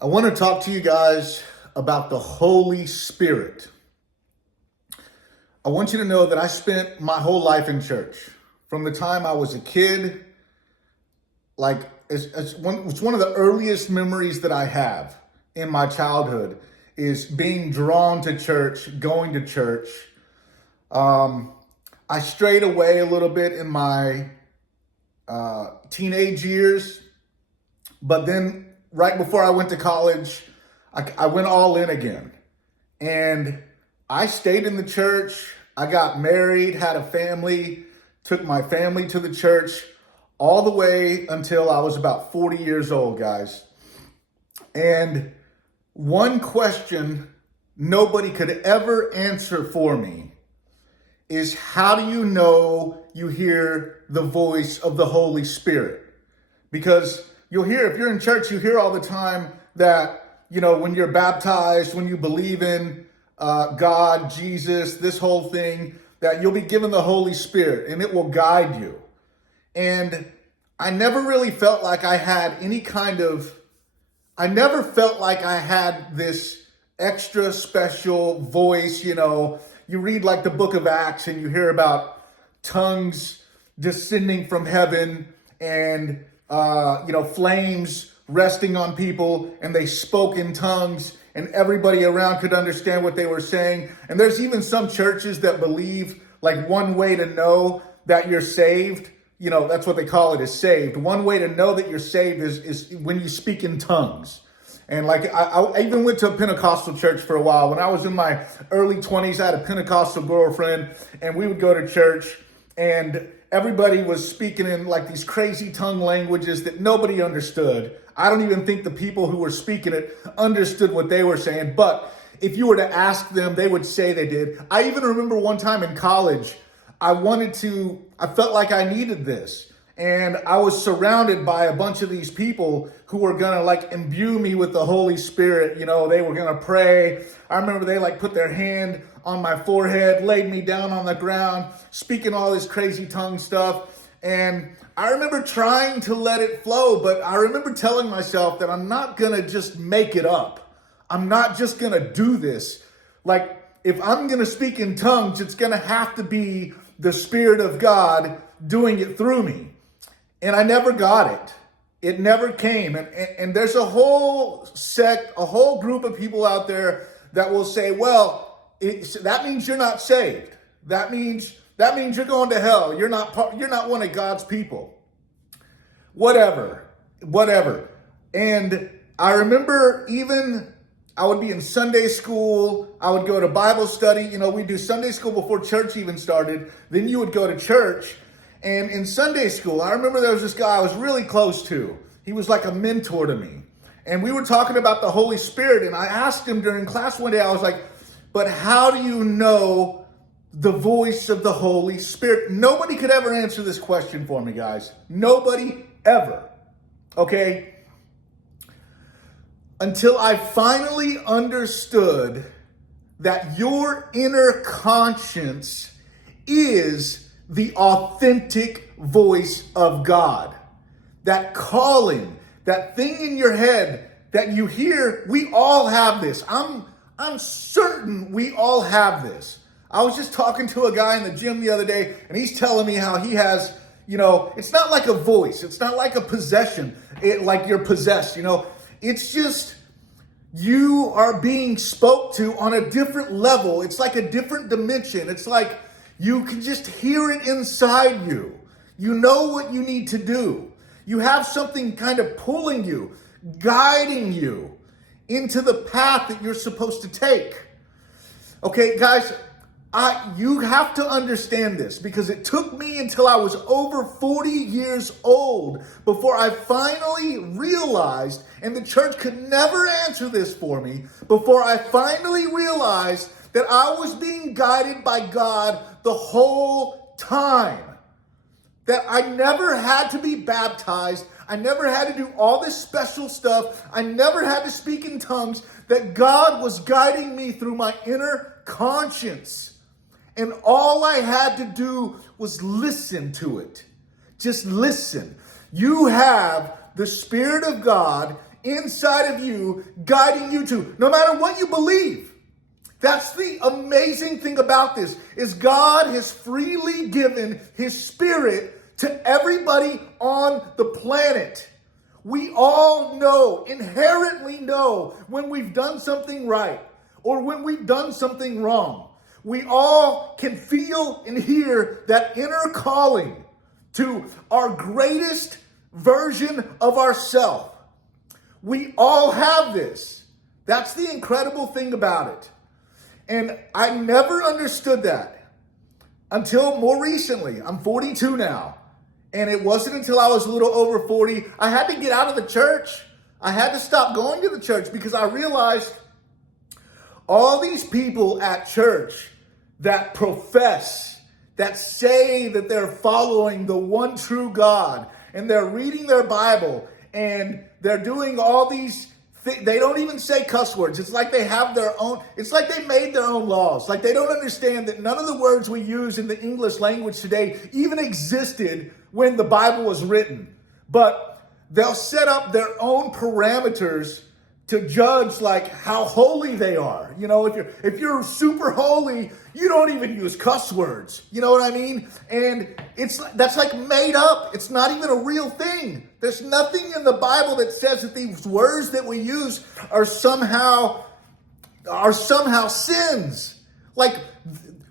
I want to talk to you guys about the Holy Spirit. I want you to know that I spent my whole life in church. From the time I was a kid, it's one of the earliest memories that I have in my childhood is being drawn to church, going to church. I strayed away a little bit in my teenage years, but then right before I went to college, I went all in again. And I stayed in the church. I got married, had a family, took my family to the church all the way until I was about 40 years old, guys. And one question nobody could ever answer for me is, how do you know you hear the voice of the Holy Spirit? Because you'll hear, if you're in church, you hear all the time that, when you're baptized, when you believe in God, Jesus, this whole thing, that you'll be given the Holy Spirit and it will guide you. And I never really felt like I had I never felt like I had this extra special voice. You read like the book of Acts and you hear about tongues descending from heaven and flames resting on people, and they spoke in tongues and everybody around could understand what they were saying. And there's even some churches that believe like one way to know that you're saved, that's what they call it, is saved. One way to know that you're saved is when you speak in tongues. And like, I even went to a Pentecostal church for a while. When I was in my early 20s, I had a Pentecostal girlfriend, and we would go to church and everybody was speaking in like these crazy tongue languages that nobody understood. I don't even think the people who were speaking it understood what they were saying. But if you were to ask them, they would say they did. I even remember one time in college, I felt like I needed this. And I was surrounded by a bunch of these people who were going to imbue me with the Holy Spirit. They were going to pray. I remember they put their hand on my forehead, laid me down on the ground, speaking all this crazy tongue stuff. And I remember trying to let it flow, but I remember telling myself that I'm not going to just make it up. I'm not just going to do this. If I'm going to speak in tongues, it's going to have to be the Spirit of God doing it through me. And I never got it. It never came. And there's a whole sect, a whole group of people out there that will say, well, that means you're not saved. That means you're going to hell. You're not one of God's people. Whatever. And I remember I would be in Sunday school. I would go to Bible study. We do Sunday school before church even started. Then you would go to church. And in Sunday school, I remember there was this guy I was really close to. He was like a mentor to me. And we were talking about the Holy Spirit. And I asked him during class one day, I was like, but how do you know the voice of the Holy Spirit? Nobody could ever answer this question for me, guys. Nobody ever. Okay? Until I finally understood that your inner conscience is the authentic voice of God. That calling, that thing in your head that you hear, we all have this. I'm certain we all have this. I was just talking to a guy in the gym the other day, and he's telling me how he has, it's not like a voice. It's not like a possession, like you're possessed, It's just you are being spoke to on a different level. It's like a different dimension. It's like you can just hear it inside you. You know what you need to do. You have something kind of pulling you, guiding you into the path that you're supposed to take. Okay, guys, you have to understand this, because it took me until I was over 40 years old before I finally realized, and the church could never answer this for me, before I finally realized that I was being guided by God the whole time. That I never had to be baptized. I never had to do all this special stuff. I never had to speak in tongues. That God was guiding me through my inner conscience. And all I had to do was listen to it. Just listen. You have the Spirit of God inside of you, guiding you to, no matter what you believe. That's the amazing thing about this, is God has freely given his Spirit to everybody on the planet. We all know, inherently know, when we've done something right or when we've done something wrong. We all can feel and hear that inner calling to our greatest version of ourselves. We all have this. That's the incredible thing about it. And I never understood that until more recently. I'm 42 now. And it wasn't until I was a little over 40, I had to get out of the church. I had to stop going to the church because I realized all these people at church that profess, that say that they're following the one true God, and they're reading their Bible, and they're doing all these they don't even say cuss words. It's like they have their own, it's like they made their own laws. Like they don't understand that none of the words we use in the English language today even existed when the Bible was written. But they'll set up their own parameters to judge like how holy they are. You know, if you're super holy, you don't even use cuss words. You know what I mean? And that's like made up. It's not even a real thing. There's nothing in the Bible that says that these words that we use are somehow sins. Like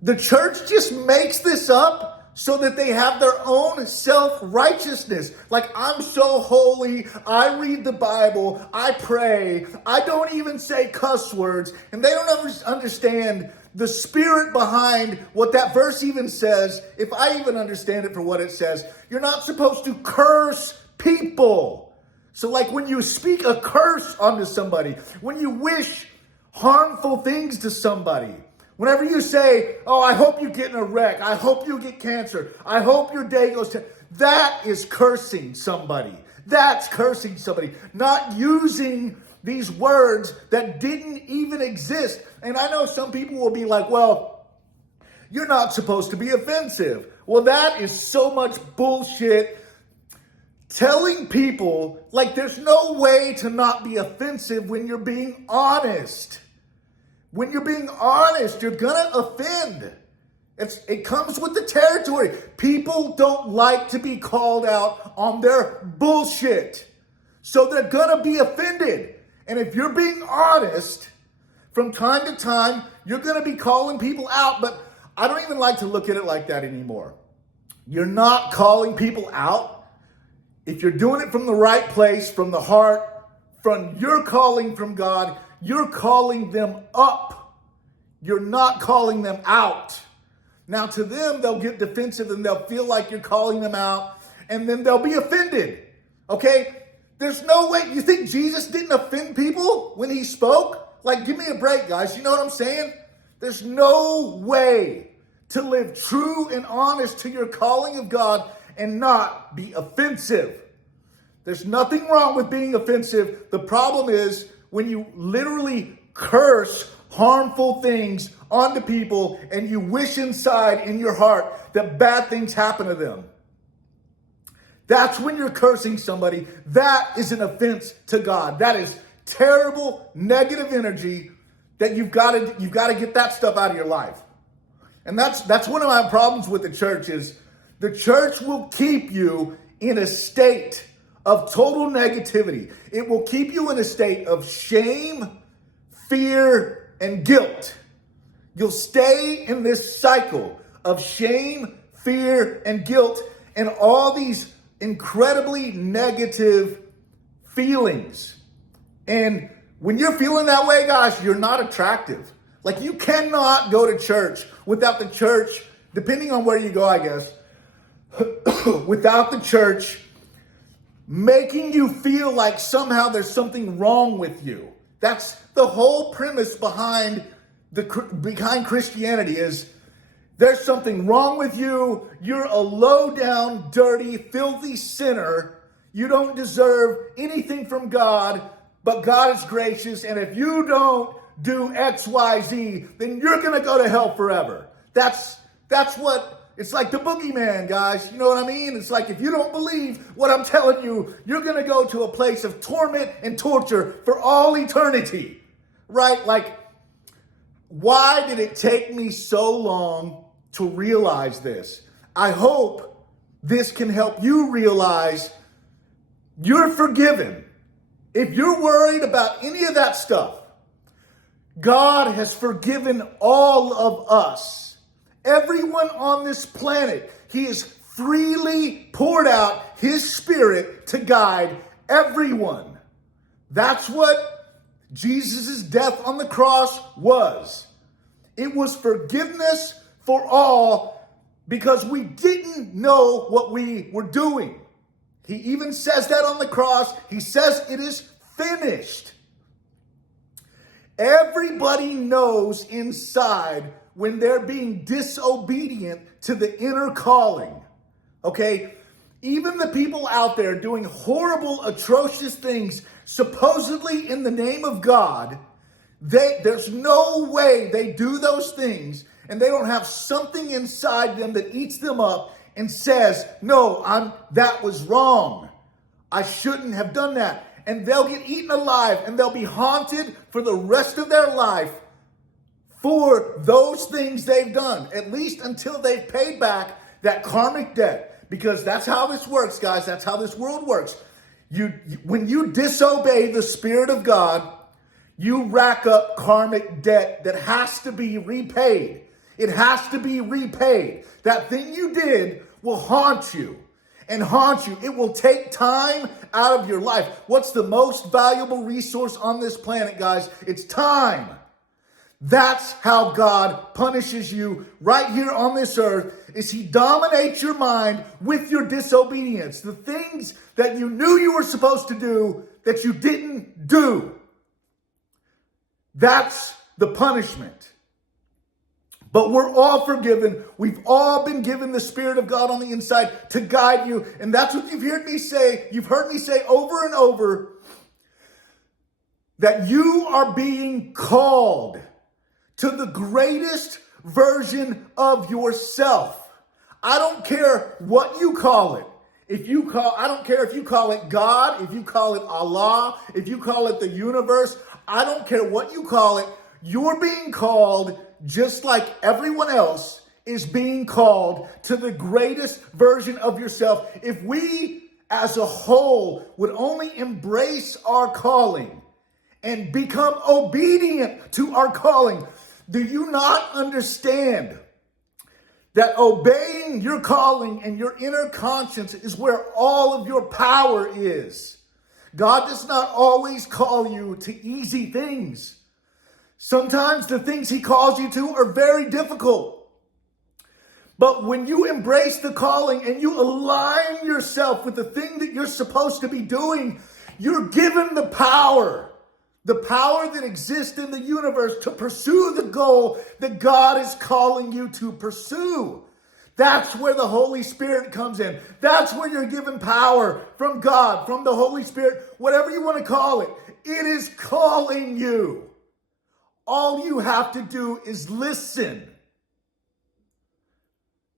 the church just makes this up so that they have their own self-righteousness. Like, I'm so holy, I read the Bible, I pray, I don't even say cuss words, and they don't understand the spirit behind what that verse even says. If I even understand it for what it says, you're not supposed to curse people. So like when you speak a curse onto somebody, when you wish harmful things to somebody, whenever you say, oh, I hope you get in a wreck, I hope you get cancer, I hope your day goes to, that is cursing somebody. That's cursing somebody. Not using these words that didn't even exist. And I know some people will be like, well, you're not supposed to be offensive. Well, that is so much bullshit. Telling people, like, there's no way to not be offensive when you're being honest. When you're being honest, you're gonna offend. It comes with the territory. People don't like to be called out on their bullshit. So they're gonna be offended. And if you're being honest, from time to time, you're gonna be calling people out. But I don't even like to look at it like that anymore. You're not calling people out. If you're doing it from the right place, from the heart, from your calling from God, you're calling them up. You're not calling them out. Now to them, they'll get defensive and they'll feel like you're calling them out, and then they'll be offended. Okay? There's no way. You think Jesus didn't offend people when he spoke? Like, give me a break, guys. You know what I'm saying? There's no way to live true and honest to your calling of God and not be offensive. There's nothing wrong with being offensive. The problem is when you literally curse harmful things onto people and you wish inside in your heart that bad things happen to them. That's when you're cursing somebody. That is an offense to God. That is terrible negative energy that you've got to get that stuff out of your life. And that's one of my problems with the church is the church will keep you in a state of total negativity. It will keep you in a state of shame, fear, and guilt. You'll stay in this cycle of shame, fear, and guilt, and all these incredibly negative feelings. And when you're feeling that way, guys, you're not attractive. Like, you cannot go to church without the church, depending on where you go, I guess, without the church making you feel like somehow there's something wrong with you. That's the whole premise behind Christianity is there's something wrong with you. You're a low down, dirty, filthy sinner. You don't deserve anything from God, but God is gracious. And if you don't do X, Y, Z, then you're going to go to hell forever. That's what It's like the boogeyman, guys. You know what I mean? It's like if you don't believe what I'm telling you, you're going to go to a place of torment and torture for all eternity, right? Like, why did it take me so long to realize this? I hope this can help you realize you're forgiven. If you're worried about any of that stuff, God has forgiven all of us. Everyone on this planet, he has freely poured out his spirit to guide everyone. That's what Jesus' death on the cross was. It was forgiveness for all because we didn't know what we were doing. He even says that on the cross. He says it is finished. Everybody knows inside when they're being disobedient to the inner calling. Okay? Even the people out there doing horrible, atrocious things, supposedly in the name of God, there's no way they do those things and they don't have something inside them that eats them up and says, no, that was wrong. I shouldn't have done that. And they'll get eaten alive and they'll be haunted for the rest of their life for those things they've done, at least until they've paid back that karmic debt. Because that's how this works, guys. That's how this world works. When you disobey the Spirit of God, you rack up karmic debt that has to be repaid. It has to be repaid. That thing you did will haunt you and haunt you. It will take time out of your life. What's the most valuable resource on this planet, guys? It's time. That's how God punishes you right here on this earth, is he dominates your mind with your disobedience. The things that you knew you were supposed to do that you didn't do. That's the punishment. But we're all forgiven. We've all been given the Spirit of God on the inside to guide you. And that's what you've heard me say. You've heard me say over and over that you are being called to the greatest version of yourself. I don't care what you call it. I don't care if you call it God, if you call it Allah, if you call it the universe. I don't care what you call it. You're being called just like everyone else is being called to the greatest version of yourself. If we as a whole would only embrace our calling and become obedient to our calling, do you not understand that obeying your calling and your inner conscience is where all of your power is? God does not always call you to easy things. Sometimes the things he calls you to are very difficult. But when you embrace the calling and you align yourself with the thing that you're supposed to be doing, you're given the power that exists in the universe to pursue the goal that God is calling you to pursue. That's where the Holy Spirit comes in. That's where you're given power from God, from the Holy Spirit, whatever you want to call it. It is calling you. All you have to do is listen.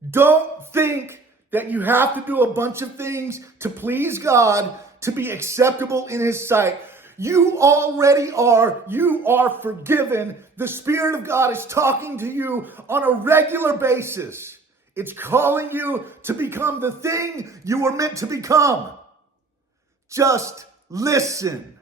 Don't think that you have to do a bunch of things to please God to be acceptable in his sight. You already are. You are forgiven. The Spirit of God is talking to you on a regular basis. It's calling you to become the thing you were meant to become. Just listen.